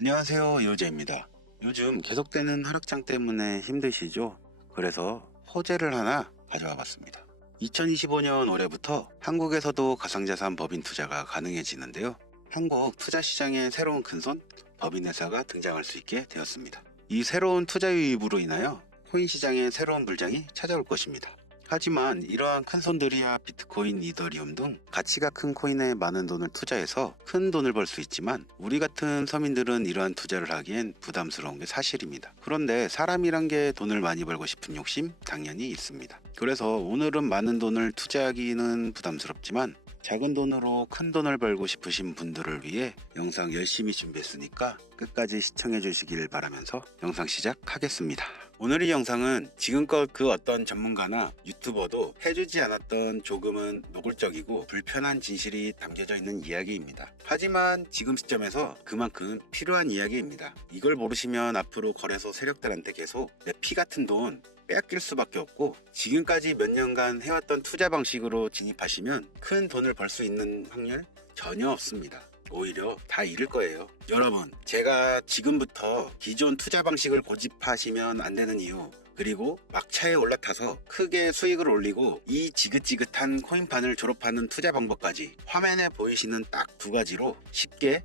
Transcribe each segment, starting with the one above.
안녕하세요, 이호재입니다. 요즘 계속되는 하락장 때문에 힘드시죠? 그래서 호재를 하나 가져와 봤습니다. 2025년 올해부터 한국에서도 가상자산 법인 투자가 가능해지는데요. 한국 투자 시장에 새로운 큰손 법인회사가 등장할 수 있게 되었습니다. 이 새로운 투자 유입으로 인하여 코인 시장에 새로운 불장이 찾아올 것입니다. 하지만 이러한 큰 손들이야 비트코인, 이더리움 등 가치가 큰 코인에 많은 돈을 투자해서 큰 돈을 벌 수 있지만 우리 같은 서민들은 이러한 투자를 하기엔 부담스러운 게 사실입니다. 그런데 사람이란 게 돈을 많이 벌고 싶은 욕심 당연히 있습니다. 그래서 오늘은 많은 돈을 투자하기는 부담스럽지만 작은 돈으로 큰 돈을 벌고 싶으신 분들을 위해 영상 열심히 준비했으니까 끝까지 시청해 주시길 바라면서 영상 시작하겠습니다. 오늘 이 영상은 지금껏 그 어떤 전문가나 유튜버도 해주지 않았던 조금은 노골적이고 불편한 진실이 담겨져 있는 이야기입니다. 하지만 지금 시점에서 그만큼 필요한 이야기입니다. 이걸 모르시면 앞으로 거래소 세력들한테 계속 내 피 같은 돈 빼앗길 수밖에 없고 지금까지 몇 년간 해왔던 투자 방식으로 진입하시면 큰 돈을 벌 수 있는 확률 전혀 없습니다. 오히려 다 잃을 거예요. 여러분, 제가 지금부터 기존 투자 방식을 고집하시면 안 되는 이유, 그리고 막차에 올라타서 크게 수익을 올리고 이 지긋지긋한 코인판을 졸업하는 투자 방법까지 화면에 보이시는 딱 두 가지로 쉽게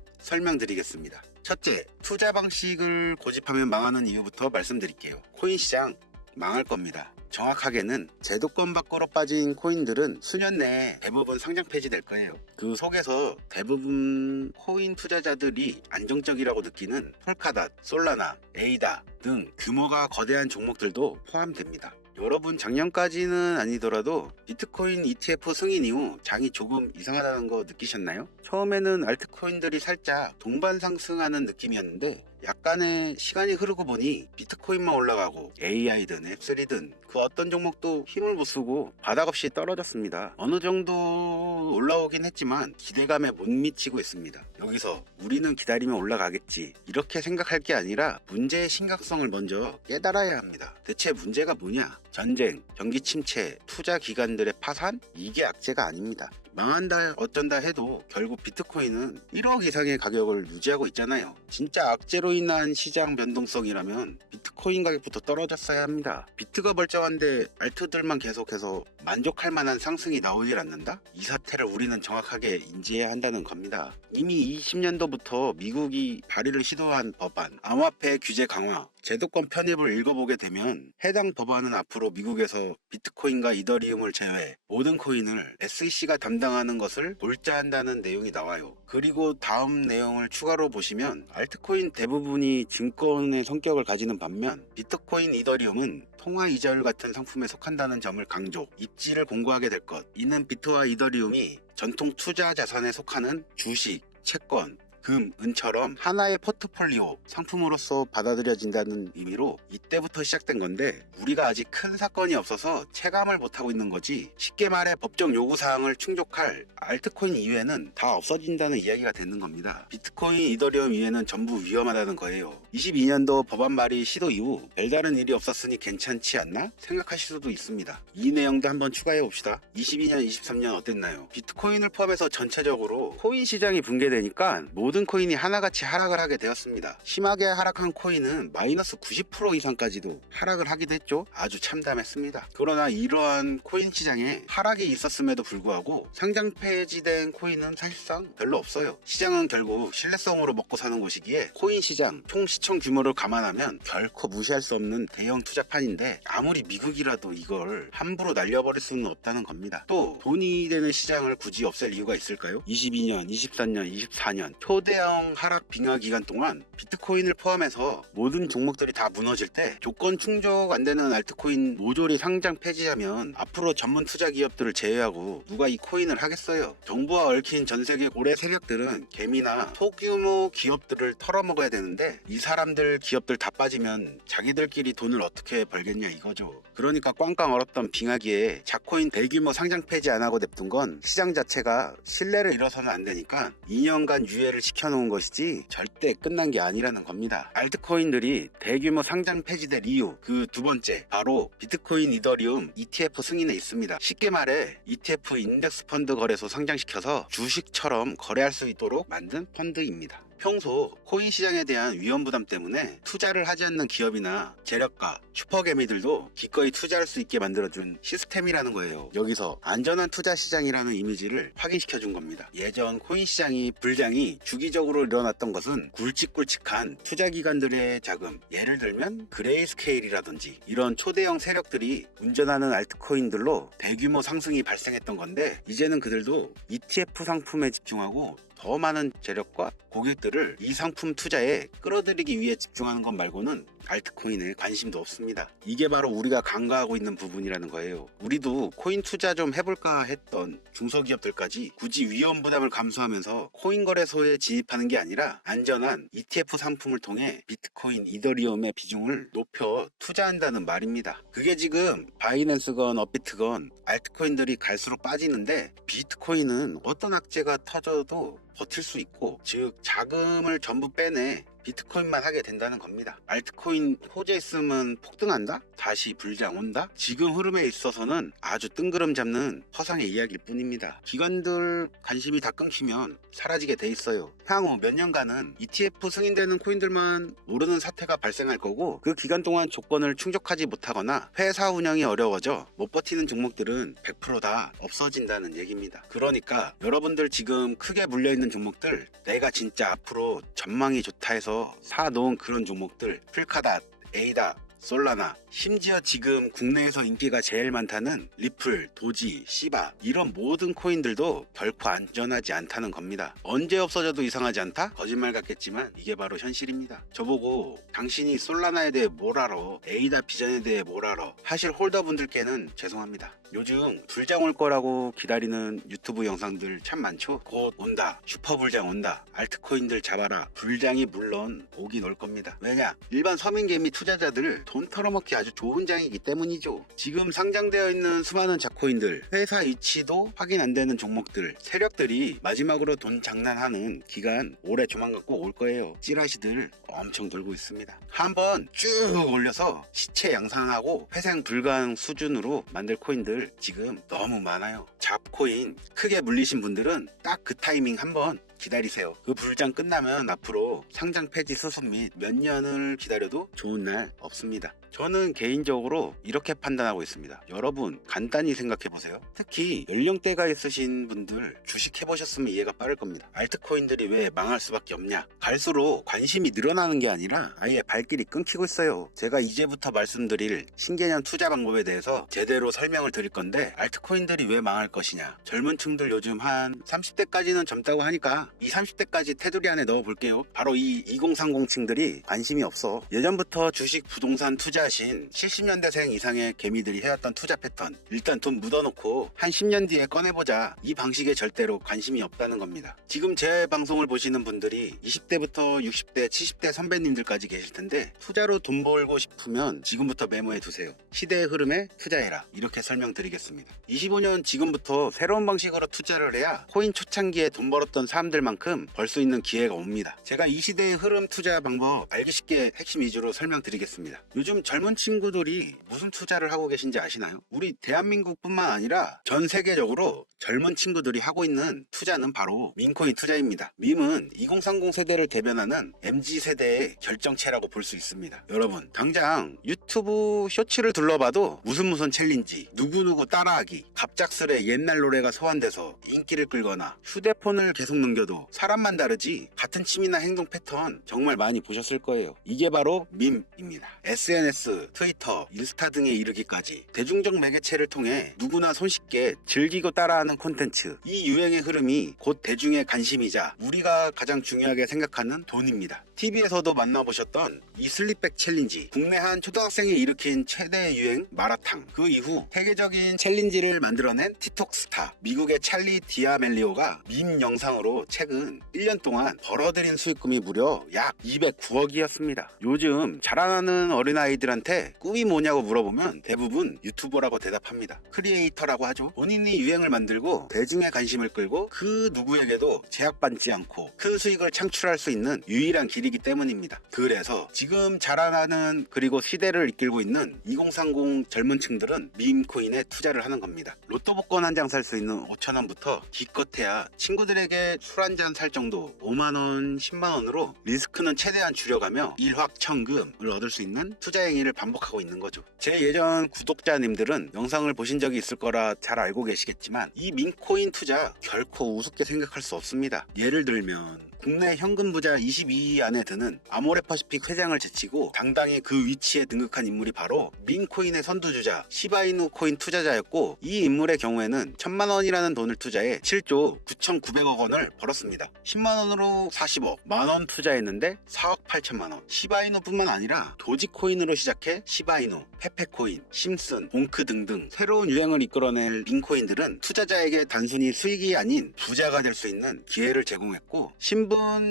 설명드리겠습니다. 첫째, 투자 방식을 고집하면 망하는 이유부터 말씀드릴게요. 코인 시장 망할 겁니다. 정확하게는 제도권 밖으로 빠진 코인들은 수년 내에 대부분 상장 폐지될 거예요. 그 속에서 대부분 코인 투자자들이 안정적이라고 느끼는 폴카닷, 솔라나, 에이다 등 규모가 거대한 종목들도 포함됩니다. 여러분, 작년까지는 아니더라도 비트코인 ETF 승인 이후 장이 조금 이상하다는 거 느끼셨나요? 처음에는 알트코인들이 살짝 동반 상승하는 느낌이었는데 약간의 시간이 흐르고 보니 비트코인만 올라가고 AI든 앱3든 그 어떤 종목도 힘을 못 쓰고 바닥 없이 떨어졌습니다. 어느 정도 올라오긴 했지만 기대감에 못 미치고 있습니다. 여기서 우리는 기다리면 올라가겠지 이렇게 생각할 게 아니라 문제의 심각성을 먼저 깨달아야 합니다. 대체 문제가 뭐냐? 전쟁, 경기 침체, 투자 기관들의 파산? 이게 악재가 아닙니다. 망한다 어쩐다 해도 결국 비트코인은 1억 이상의 가격을 유지하고 있잖아요. 진짜 악재로 인한 시장 변동성이라면 비트코인 가격부터 떨어졌어야 합니다. 비트가 멀쩡한데 알트들만 계속해서 만족할 만한 상승이 나오질 않는다? 이 사태를 우리는 정확하게 인지해야 한다는 겁니다. 이미 20년도부터 미국이 발의를 시도한 법안, 암호화폐 규제 강화, 제도권 편입을 읽어보게 되면 해당 법안은 앞으로 미국에서 비트코인과 이더리움을 제외 모든 코인을 SEC가 담당하는 것을 골자한다는 내용이 나와요. 그리고 다음 내용을 추가로 보시면 알트코인 대부분이 증권의 성격을 가지는 반면 비트코인, 이더리움은 통화 이자율 같은 상품에 속한다는 점을 강조, 입지를 공고하게 될 것. 이는 비트와 이더리움이 전통 투자 자산에 속하는 주식, 채권, 금, 은처럼 하나의 포트폴리오 상품으로서 받아들여진다는 의미로 이때부터 시작된 건데 우리가 아직 큰 사건이 없어서 체감을 못하고 있는 거지, 쉽게 말해 법정 요구사항을 충족할 알트코인 이외에는 다 없어진다는 이야기가 되는 겁니다. 비트코인, 이더리움 이외에는 전부 위험하다는 거예요. 22년도 법안 발의 시도 이후 별다른 일이 없었으니 괜찮지 않나 생각하실 수도 있습니다. 이 내용도 한번 추가해 봅시다. 22년, 23년 어땠나요? 비트코인을 포함해서 전체적으로 코인 시장이 붕괴되니까 모든 코인이 하나같이 하락을 하게 되었습니다. 심하게 하락한 코인은 마이너스 90% 이상까지도 하락을 하기도 했죠. 아주 참담했습니다. 그러나 이러한 코인 시장에 하락이 있었음에도 불구하고 상장 폐지된 코인은 사실상 별로 없어요. 시장은 결국 신뢰성으로 먹고 사는 곳이기에 코인 시장 총 시총 규모를 감안하면 결코 무시할 수 없는 대형 투자판인데 아무리 미국이라도 이걸 함부로 날려버릴 수는 없다는 겁니다. 또 돈이 되는 시장을 굳이 없앨 이유가 있을까요? 22년, 23년, 24년 초대형 하락 빙하 기간 동안 비트코인을 포함해서 모든 종목들이 다 무너질 때 조건 충족 안 되는 알트코인 모조리 상장 폐지하면 앞으로 전문 투자 기업들을 제외하고 누가 이 코인을 하겠어요? 정부와 얽힌 전 세계 고래 세력들은 개미나 소규모 기업들을 털어먹어야 되는데 이 사람들 기업들 다 빠지면 자기들끼리 돈을 어떻게 벌겠냐 이거죠. 그러니까 꽝꽝 얼었던 빙하기에 자코인 대규모 상장 폐지 안 하고 냅둔 건 시장 자체가 신뢰를 잃어서는 안 되니까 2년간 유예를 시켜놓은 것이지 절대 끝난 게 아니라는 겁니다. 알트코인들이 대규모 상장 폐지될 이유, 그 두 번째, 바로 비트코인, 이더리움 ETF 승인에 있습니다. 쉽게 말해 ETF 인덱스 펀드 거래소 상장시켜서 주식처럼 거래할 수 있도록 만든 펀드입니다. 평소 코인 시장에 대한 위험 부담 때문에 투자를 하지 않는 기업이나 재력가, 슈퍼개미들도 기꺼이 투자할 수 있게 만들어준 시스템이라는 거예요. 여기서 안전한 투자 시장이라는 이미지를 확인시켜 준 겁니다. 예전 코인 시장이 불장이 주기적으로 일어났던 것은 굵직굵직한 투자기관들의 자금, 예를 들면 그레이스케일이라든지 이런 초대형 세력들이 운전하는 알트코인들로 대규모 상승이 발생했던 건데, 이제는 그들도 ETF 상품에 집중하고 더 많은 재력과 고객들을 이 상품 투자에 끌어들이기 위해 집중하는 것 말고는 알트코인에 관심도 없습니다. 이게 바로 우리가 간과하고 있는 부분이라는 거예요. 우리도 코인 투자 좀 해볼까 했던 중소기업들까지 굳이 위험 부담을 감수하면서 코인 거래소에 진입하는 게 아니라 안전한 ETF 상품을 통해 비트코인, 이더리움의 비중을 높여 투자한다는 말입니다. 그게 지금 바이낸스건 업비트건 알트코인들이 갈수록 빠지는데, 비트코인은 어떤 악재가 터져도 버틸 수 있고, 즉 자금을 전부 빼내 비트코인만 하게 된다는 겁니다. 알트코인 호재 있으면 폭등한다? 다시 불장 온다? 지금 흐름에 있어서는 아주 뜬구름 잡는 허상의 이야기일 뿐입니다. 기관들 관심이 다 끊기면 사라지게 돼 있어요. 향후 몇 년간은 ETF 승인되는 코인들만 오르는 사태가 발생할 거고, 그 기간 동안 조건을 충족하지 못하거나 회사 운영이 어려워져 못 버티는 종목들은 100% 다 없어진다는 얘기입니다. 그러니까 여러분들 지금 크게 물려있는 종목들, 내가 진짜 앞으로 전망이 좋다 해서 사놓은 그런 종목들, 풀카닷, 에이다, 솔라나, 심지어 지금 국내에서 인기가 제일 많다는 리플, 도지, 시바, 이런 모든 코인들도 결코 안전하지 않다는 겁니다. 언제 없어져도 이상하지 않다? 거짓말 같겠지만 이게 바로 현실입니다. 저보고 당신이 솔라나에 대해 뭘 알아, 에이다 비전에 대해 뭘 알아 하실 홀더분들께는 죄송합니다. 요즘 불장 올 거라고 기다리는 유튜브 영상들 참 많죠. 곧 온다, 슈퍼불장 온다, 알트코인들 잡아라. 불장이 물론 오긴 올 겁니다. 왜냐? 일반 서민개미 투자자들 돈 털어먹기 아주 좋은 장이기 때문이죠. 지금 상장되어 있는 수많은 자코인들, 회사 위치도 확인 안 되는 종목들, 세력들이 마지막으로 돈 장난하는 기간 올해 조만간 꼭 올 거예요. 찌라시들 엄청 돌고 있습니다. 한번 쭉 올려서 시체 양산하고 회생 불가능 수준으로 만들 코인들 지금 너무 많아요. 잡코인 크게 물리신 분들은 딱 그 타이밍 한번 기다리세요. 그 불장 끝나면 앞으로 상장 폐지 수습 및 몇 년을 기다려도 좋은 날 없습니다. 저는 개인적으로 이렇게 판단하고 있습니다. 여러분 간단히 생각해보세요. 특히 연령대가 있으신 분들 주식해보셨으면 이해가 빠를 겁니다. 알트코인들이 왜 망할 수밖에 없냐? 갈수록 관심이 늘어나는 게 아니라 아예 발길이 끊기고 있어요. 제가 이제부터 말씀드릴 신개념 투자 방법에 대해서 제대로 설명을 드릴 건데, 알트코인들이 왜 망할 것이냐? 젊은 층들 요즘 한 30대까지는 젊다고 하니까 이 30대까지 테두리 안에 넣어볼게요. 바로 이 2030층들이 관심이 없어. 예전부터 주식, 부동산 투자하신 70년대생 이상의 개미들이 해왔던 투자 패턴, 일단 돈 묻어놓고 한 10년 뒤에 꺼내보자, 이 방식에 절대로 관심이 없다는 겁니다. 지금 제 방송을 보시는 분들이 20대부터 60대, 70대 선배님들까지 계실 텐데, 투자로 돈 벌고 싶으면 지금부터 메모해 두세요. 시대의 흐름에 투자해라, 이렇게 설명드리겠습니다. 25년 지금부터 새로운 방식으로 투자를 해야 코인 초창기에 돈 벌었던 사람들만큼 벌 수 있는 기회가 옵니다. 제가 이 시대의 흐름 투자 방법 알기 쉽게 핵심 위주로 설명드리겠습니다. 요즘 젊은 친구들이 무슨 투자를 하고 계신지 아시나요? 우리 대한민국뿐만 아니라 전 세계적으로 젊은 친구들이 하고 있는 투자는 바로 밈코인 투자입니다. 밈은 2030 세대를 대변하는 MZ세대의 결정체라고 볼 수 있습니다. 여러분 당장 유튜브 쇼츠를 둘러봐도 무슨 챌린지, 누구누구 따라하기, 갑작스레 옛날 노래가 소환돼서 인기를 끌거나, 휴대폰을 계속 넘겨도 사람만 다르지 같은 취미나 행동 패턴 정말 많이 보셨을 거예요. 이게 바로 밈입니다. SNS, 트위터, 인스타 등에 이르기까지 대중적 매개체를 통해 누구나 손쉽게 즐기고 따라하는 콘텐츠, 이 유행의 흐름이 곧 대중의 관심이자 우리가 가장 중요하게 생각하는 돈입니다. TV에서도 만나보셨던 이 슬립백 챌린지, 국내 한 초등학생이 일으킨 최대 유행 마라탕, 그 이후 세계적인 챌린지를 만들어낸 틱톡 스타 미국의 찰리 디아멜리오가 밈 영상으로 최근 1년 동안 벌어들인 수익금이 무려 약 209억이었습니다. 요즘 자라나는 어린아이들한테 꿈이 뭐냐고 물어보면 대부분 유튜버라고 대답합니다. 크리에이터라고 하죠. 본인이 유행을 만들고 대중의 관심을 끌고 그 누구에게도 제약받지 않고 큰 수익을 창출할 수 있는 유일한 길이 기술이기 때문입니다. 그래서 지금 자라나는 그리고 시대를 이끌고 있는 2030 젊은 층들은 밈코인에 투자를 하는 겁니다. 로또 복권 한 장 살 수 있는 5,000원부터 기껏해야 친구들에게 술 한 잔 살 정도 5만원, 10만원으로 리스크는 최대한 줄여가며 일확천금을 얻을 수 있는 투자 행위를 반복하고 있는 거죠. 제 예전 구독자님들은 영상을 보신 적이 있을 거라 잘 알고 계시겠지만 이 밈코인 투자 결코 우습게 생각할 수 없습니다. 예를 들면 국내 현금 부자 22위 안에 드는 아모레퍼시픽 회장을 제치고 당당히 그 위치에 등극한 인물이 바로 밈코인의 선두주자 시바이누 코인 투자자였고, 이 인물의 경우에는 1,000만원이라는 돈을 투자해 7조 9,900억 원을 벌었습니다. 10만원으로 40억, 만원 투자했는데 4억 8천만원. 시바이누뿐만 아니라 도지코인으로 시작해 시바이누, 페페코인, 심슨, 봉크 등등 새로운 유행을 이끌어낼 밈코인들은 투자자에게 단순히 수익이 아닌 부자가 될 수 있는 기회를 제공했고, 신분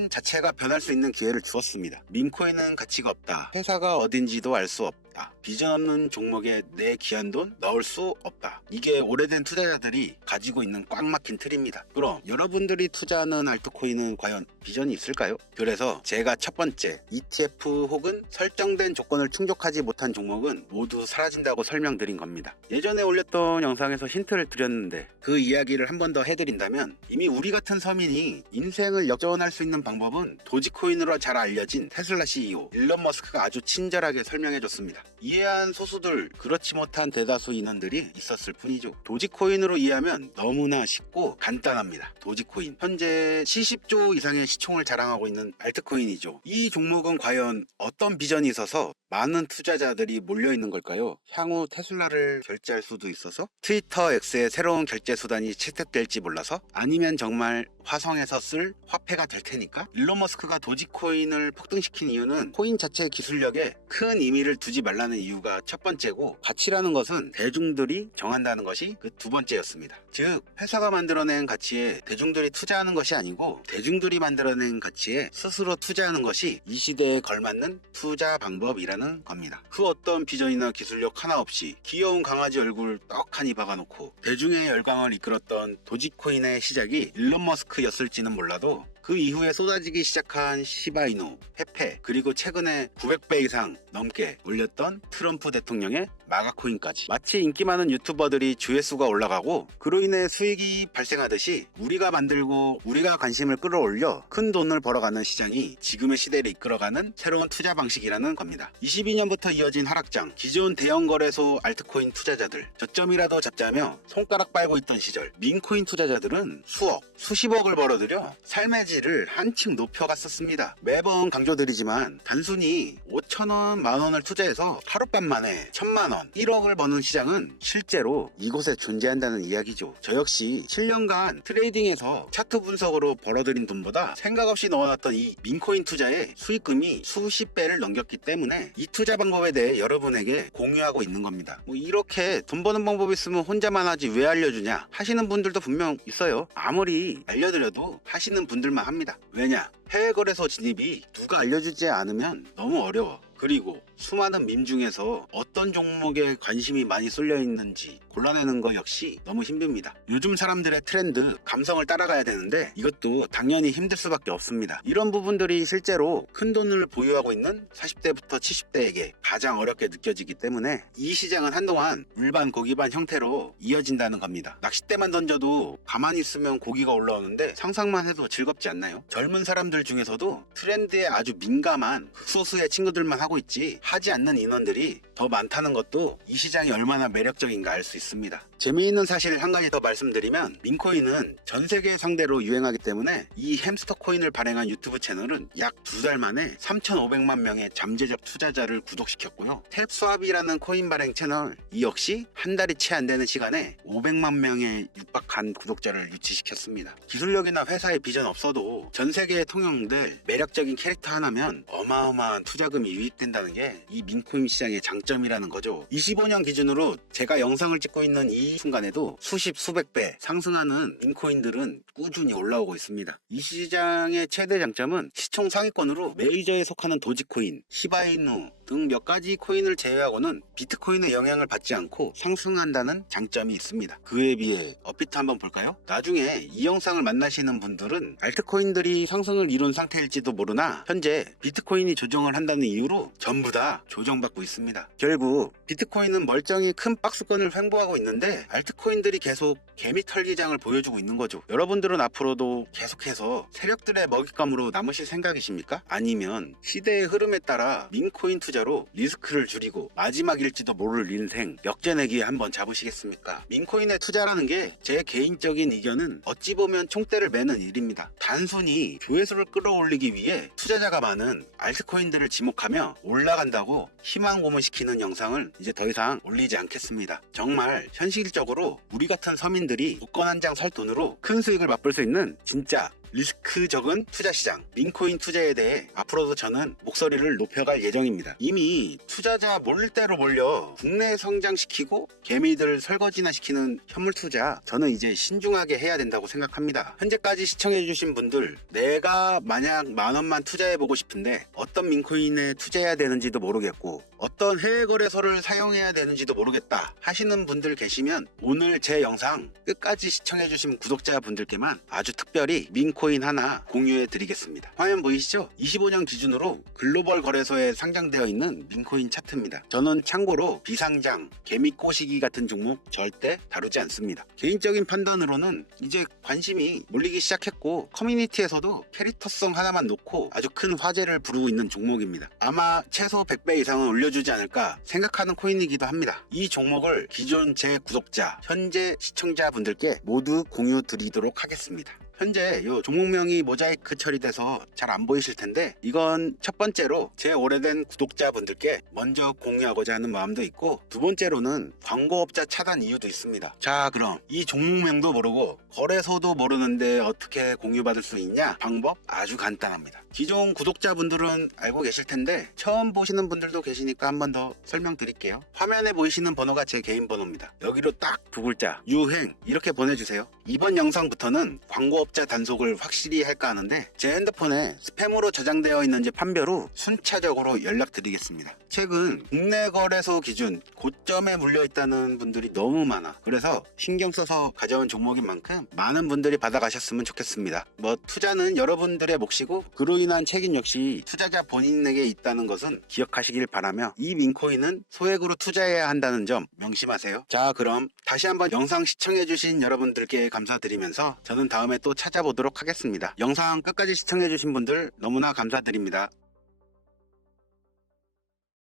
자체가 변할 수 있는 기회를 주었습니다. 밈코인은 가치가 없다. 회사가 어딘지도 알 수 없다. 비전 없는 종목에 내 귀한 돈 넣을 수 없다. 이게 오래된 투자자들이 가지고 있는 꽉 막힌 틀입니다. 그럼 여러분들이 투자하는 알트코인은 과연 비전이 있을까요? 그래서 제가 첫 번째, ETF 혹은 설정된 조건을 충족하지 못한 종목은 모두 사라진다고 설명드린 겁니다. 예전에 올렸던 영상에서 힌트를 드렸는데 그 이야기를 한 번 더 해드린다면, 이미 우리 같은 서민이 인생을 역전할 수 있는 방법은 도지코인으로 잘 알려진 테슬라 CEO 일론 머스크가 아주 친절하게 설명해줬습니다. 이해한 소수들, 그렇지 못한 대다수 인원들이 있었을 뿐이죠. 도지코인으로 이해하면 너무나 쉽고 간단합니다. 도지코인, 현재 70조 이상의 시총을 자랑하고 있는 알트코인이죠. 이 종목은 과연 어떤 비전이 있어서 많은 투자자들이 몰려있는 걸까요? 향후 테슬라를 결제할 수도 있어서? 트위터 X의 새로운 결제 수단이 채택될지 몰라서? 아니면 정말 화성에서 쓸 화폐가 될 테니까? 일론 머스크가 도지코인을 폭등시킨 이유는 코인 자체의 기술력에 큰 의미를 두지 말라는 이유가 첫 번째고, 가치라는 것은 대중들이 정한다는 것이 그 두 번째였습니다. 즉, 회사가 만들어낸 가치에 대중들이 투자하는 것이 아니고 대중들이 만들어낸 가치에 스스로 투자하는 것이 이 시대에 걸맞는 투자 방법이라는 겁니다. 그 어떤 비전이나 기술력 하나 없이 귀여운 강아지 얼굴 떡하니 박아놓고 대중의 열광을 이끌었던 도지코인의 시작이 일론 머스크였을지는 몰라도, 그 이후에 쏟아지기 시작한 시바이누, 페페, 그리고 최근에 900배 이상 넘게 올렸던 트럼프 대통령의 마가코인까지, 마치 인기 많은 유튜버들이 조회수가 올라가고 그로 인해 수익이 발생하듯이 우리가 만들고 우리가 관심을 끌어올려 큰 돈을 벌어가는 시장이 지금의 시대를 이끌어가는 새로운 투자 방식이라는 겁니다. 22년부터 이어진 하락장, 기존 대형 거래소 알트코인 투자자들 저점이라도 잡자며 손가락 빨고 있던 시절 밈코인 투자자들은 수억, 수십억을 벌어들여 삶의 질을 한층 높여갔었습니다. 매번 강조드리지만 단순히 5천원, 만원을 투자해서 하룻밤 만에 1,000만원, 1억을 버는 시장은 실제로 이곳에 존재한다는 이야기죠. 저 역시 7년간 트레이딩에서 차트 분석으로 벌어들인 돈보다 생각 없이 넣어놨던 이 밈코인 투자에 수익금이 수십 배를 넘겼기 때문에 이 투자 방법에 대해 여러분에게 공유하고 있는 겁니다. 이렇게 돈 버는 방법이 있으면 혼자만 하지 왜 알려주냐 하시는 분들도 분명 있어요. 아무리 알려드려도 하시는 분들만 합니다. 왜냐? 해외 거래소 진입이 누가 알려주지 않으면 너무 어려워. 그리고 수많은 밈 중에서 어떤 종목에 관심이 많이 쏠려 있는지 골라내는 거 역시 너무 힘듭니다. 요즘 사람들의 트렌드, 감성을 따라가야 되는데 이것도 당연히 힘들 수밖에 없습니다. 이런 부분들이 실제로 큰 돈을 보유하고 있는 40대부터 70대에게 가장 어렵게 느껴지기 때문에 이 시장은 한동안 물반 고기반 형태로 이어진다는 겁니다. 낚싯대만 던져도 가만히 있으면 고기가 올라오는데 상상만 해도 즐겁지 않나요? 젊은 사람들 중에서도 트렌드에 아주 민감한 극소수의 친구들만 하고 있지 하지 않는 인원들이 더 많다는 것도 이 시장이 얼마나 매력적인가 알 수 있습니다. 재미있는 사실 한 가지 더 말씀드리면, 밈코인은 전 세계 상대로 유행하기 때문에 이 햄스터 코인을 발행한 유튜브 채널은 약 2달 만에 3,500만 명의 잠재적 투자자를 구독시켰고요. 탭스왑이라는 코인 발행 채널 이 역시 한 달이 채 안 되는 시간에 500만 명의 육박한 구독자를 유치시켰습니다. 기술력이나 회사의 비전 없어도 전 세계에 통용될 매력적인 캐릭터 하나면 어마어마한 투자금이 유입된다는 게 이 밈코인 시장의 장점이라는 거죠. 25년 기준으로 제가 영상을 찍고 있는 이 순간에도 수십 수백 배 상승하는 밈코인들은 꾸준히 올라오고 있습니다. 이 시장의 최대 장점은 시총 상위권으로 메이저에 속하는 도지코인, 시바이누, 등 몇 가지 코인을 제외하고는 비트코인의 영향을 받지 않고 상승한다는 장점이 있습니다. 그에 비해 업비트 한번 볼까요? 나중에 이 영상을 만나시는 분들은 알트코인들이 상승을 이룬 상태일지도 모르나 현재 비트코인이 조정을 한다는 이유로 전부 다 조정받고 있습니다. 결국 비트코인은 멀쩡히 큰 박스권을 횡보하고 있는데 알트코인들이 계속 개미 털기장을 보여주고 있는 거죠. 여러분들은 앞으로도 계속해서 세력들의 먹잇감으로 남으실 생각이십니까? 아니면 시대의 흐름에 따라 민코인 투자로 리스크를 줄이고 마지막일지도 모를 인생 역전내기 한번 잡으시겠습니까? 민코인에 투자라는 게 제 개인적인 의견은 어찌 보면 총대를 매는 일입니다. 단순히 조회수를 끌어올리기 위해 투자자가 많은 알트코인들을 지목하며 올라간다고 희망 고문시키는 영상을 이제 더 이상 올리지 않겠습니다. 정말 현실적으로 우리 같은 서민들이 복권 한 장 살 돈으로 큰 수익을 맛볼 수 있는 진짜 리스크 적은 투자 시장 민코인 투자에 대해 앞으로도 저는 목소리를 높여갈 예정입니다. 이미 투자자 몰릴 대로 몰려 국내 성장시키고 개미들 설거지나 시키는 현물 투자 저는 이제 신중하게 해야 된다고 생각합니다. 현재까지 시청해주신 분들 내가 만약 10,000원만 투자해보고 싶은데 어떤 민코인에 투자해야 되는지도 모르겠고 어떤 해외 거래소를 사용해야 되는지도 모르겠다 하시는 분들 계시면 오늘 제 영상 끝까지 시청해주신 구독자분들께만 아주 특별히 민코인 하나 공유해 드리겠습니다. 화면 보이시죠? 25년 기준으로 글로벌 거래소에 상장되어 있는 민코인 차트입니다. 저는 참고로 비상장, 개미꼬시기 같은 종목 절대 다루지 않습니다. 개인적인 판단으로는 이제 관심이 몰리기 시작했고 커뮤니티에서도 캐릭터성 하나만 놓고 아주 큰 화제를 부르고 있는 종목입니다. 아마 최소 100배 이상은 올려주지 않을까 생각하는 코인이기도 합니다. 이 종목을 기존 제 구독자, 현재 시청자분들께 모두 공유 드리도록 하겠습니다. 현재 이 종목명이 모자이크 처리돼서 잘 안 보이실 텐데 이건 첫 번째로 제 오래된 구독자분들께 먼저 공유하고자 하는 마음도 있고 두 번째로는 광고업자 차단 이유도 있습니다. 자, 그럼 이 종목명도 모르고 거래소도 모르는데 어떻게 공유받을 수 있냐? 방법 아주 간단합니다. 기존 구독자분들은 알고 계실 텐데 처음 보시는 분들도 계시니까 한 번 더 설명드릴게요. 화면에 보이시는 번호가 제 개인 번호입니다. 여기로 딱 두 글자 유행 이렇게 보내주세요. 이번 영상부터는 광고업자 단속을 확실히 할까 하는데 제 핸드폰에 스팸으로 저장되어 있는지 판별 후 순차적으로 연락드리겠습니다. 최근 국내 거래소 기준 고점에 물려있다는 분들이 너무 많아. 그래서 신경 써서 가져온 종목인 만큼 많은 분들이 받아가셨으면 좋겠습니다. 뭐 투자는 여러분들의 몫이고 그로 인한 책임 역시 투자자 본인에게 있다는 것은 기억하시길 바라며 이 민코인은 소액으로 투자해야 한다는 점 명심하세요. 자, 그럼 다시 한번 영상 시청해주신 여러분들께 감사드리면서 저는 다음에 또 찾아보도록 하겠습니다. 영상 끝까지 시청해주신 분들 너무나 감사드립니다.